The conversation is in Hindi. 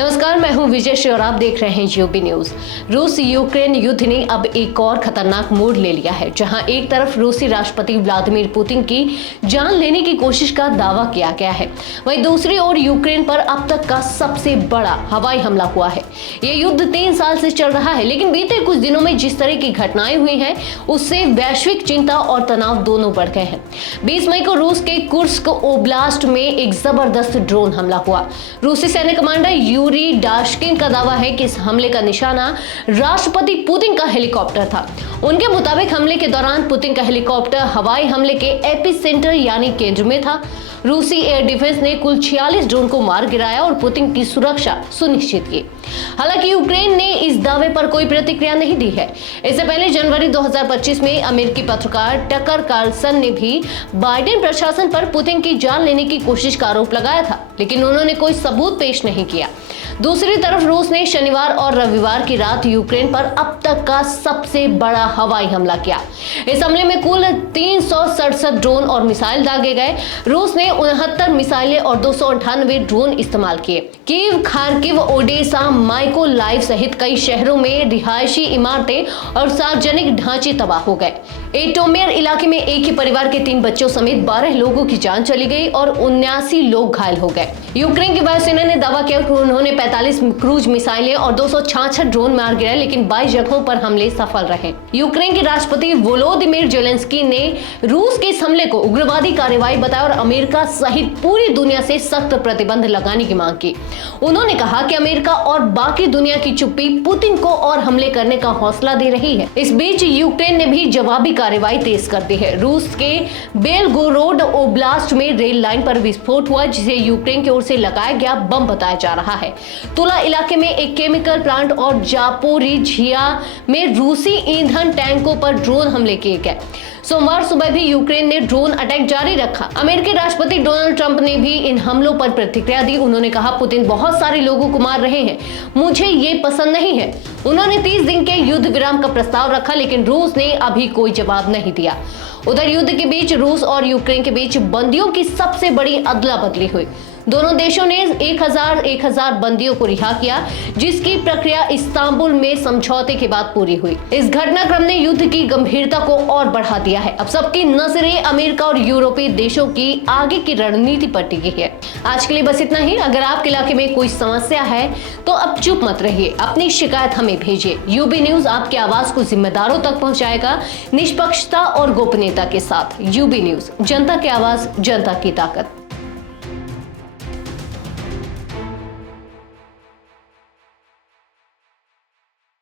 नमस्कार, मैं हूं विजय श्री और आप देख रहे हैं यूबी न्यूज। रूस यूक्रेन युद्ध ने अब एक और खतरनाक मोड़ ले लिया है, जहां एक तरफ रूसी राष्ट्रपति व्लादिमीर पुतिन की जान लेने की कोशिश का दावा किया गया है, वहीं दूसरी ओर यूक्रेन पर अब तक का सबसे बड़ा हवाई हमला हुआ है। ये युद्ध 3 साल से चल रहा है, लेकिन बीते कुछ दिनों में जिस तरह की घटनाएं हुई हैं, उससे वैश्विक चिंता और तनाव दोनों बढ़ गए हैं। 20 मई को रूस के कुर्स्क ओब्लास्ट में एक जबरदस्त ड्रोन हमला हुआ। रूसी सैन्य कमांडर यूरी डाशकिन का दावा है कि इस हमले का निशाना राष्ट्रपति पुतिन का हेलीकॉप्टर था। उनके मुताबिक हमले के दौरान पुतिन का हेलीकॉप्टर हवाई हमले के एपिसेंटर यानी केंद्र में था। रूसी एयर डिफेंस ने कुल 46 ड्रोन को मार गिराया और पुतिन की सुरक्षा सुनिश्चित की। हालांकि यूक्रेन ने इस दावे पर कोई प्रतिक्रिया नहीं दी है। इससे पहले जनवरी 2025 में अमेरिकी पत्रकार टकर कार्लसन ने भी बाइडेन प्रशासन पर पुतिन की जान लेने की कोशिश का आरोप लगाया था, लेकिन उन्होंने कोई सबूत पेश नहीं किया। दूसरी तरफ रूस ने शनिवार और रविवार की रात यूक्रेन पर अब तक का सबसे बड़ा हवाई हमला किया। इस हमले में कुल 367 ड्रोन और मिसाइल दागे गए। रूस ने 69 मिसाइलें और 298 ड्रोन इस्तेमाल किए। कीव, खार्किव, ओडेसा, माइकोलाइव सहित कई शहरों में रिहायशी इमारतें और सार्वजनिक ढांचे तबाह हो गए। एटोमेर इलाके में एक ही परिवार के 3 बच्चों समेत 12 लोगों की जान चली गई और 79 लोग घायल हो गए। यूक्रेन की वायुसेना ने दावा किया कि उन्होंने 45 क्रूज मिसाइलें और 266 ड्रोन मार गिराए, लेकिन 22 जगहों पर हमले सफल रहे। यूक्रेन के राष्ट्रपति वोलोदिमीर जेलेंस्की ने रूस के इस हमले को उग्रवादी कार्रवाई बताया और अमेरिका सहित पूरी दुनिया से सख्त प्रतिबंध लगाने की मांग की। उन्होंने कहा कि अमेरिका और बाकी दुनिया की चुप्पी पुतिन को और हमले करने का हौसला दे रही है। इस बीच यूक्रेन ने भी जवाबी कार्रवाई तेज कर दी है। रूस के बेलगोरोड ओब्लास्ट में रेल लाइन पर विस्फोट हुआ, जिसे यूक्रेन की ओर से लगाया गया बम बताया जा रहा है। तुला इलाके में एक केमिकल प्लांट और जापोरिझिया में रूसी ईंधन टैंकों पर ड्रोन हमले किए गए। सोमवार सुबह भी यूक्रेन ने ड्रोन अटैक जारी रखा। अमेरिकी राष्ट्रपति डोनाल्ड ट्रंप ने भी इन हमलों पर प्रतिक्रिया दी। उन्होंने कहा, पुतिन बहुत सारे लोगों को मार रहे हैं, मुझे ये पसंद नहीं है। उन्होंने 30 दिन के युद्ध विराम का प्रस्ताव रखा, लेकिन रूस ने अभी कोई जवाब नहीं दिया। उधर युद्ध के बीच रूस और यूक्रेन के बीच बंदियों की सबसे बड़ी अदला बदली हुई। दोनों देशों ने 1000 बंदियों को रिहा किया, जिसकी प्रक्रिया इस्तांबुल में समझौते के बाद पूरी हुई। इस घटनाक्रम ने युद्ध की गंभीरता को और बढ़ा दिया है। अब सबकी नजरें अमेरिका और यूरोपीय देशों की आगे की रणनीति पर टिकी है। आज के लिए बस इतना ही। अगर आपके इलाके में कोई समस्या है तो अब चुप मत रहिए, अपनी शिकायत हमें भेजिए। यूबी न्यूज आपकी आवाज को जिम्मेदारों तक पहुंचाएगा, निष्पक्षता और गोपनीयता के साथ। यूबी न्यूज, जनता की आवाज, जनता की ताकत।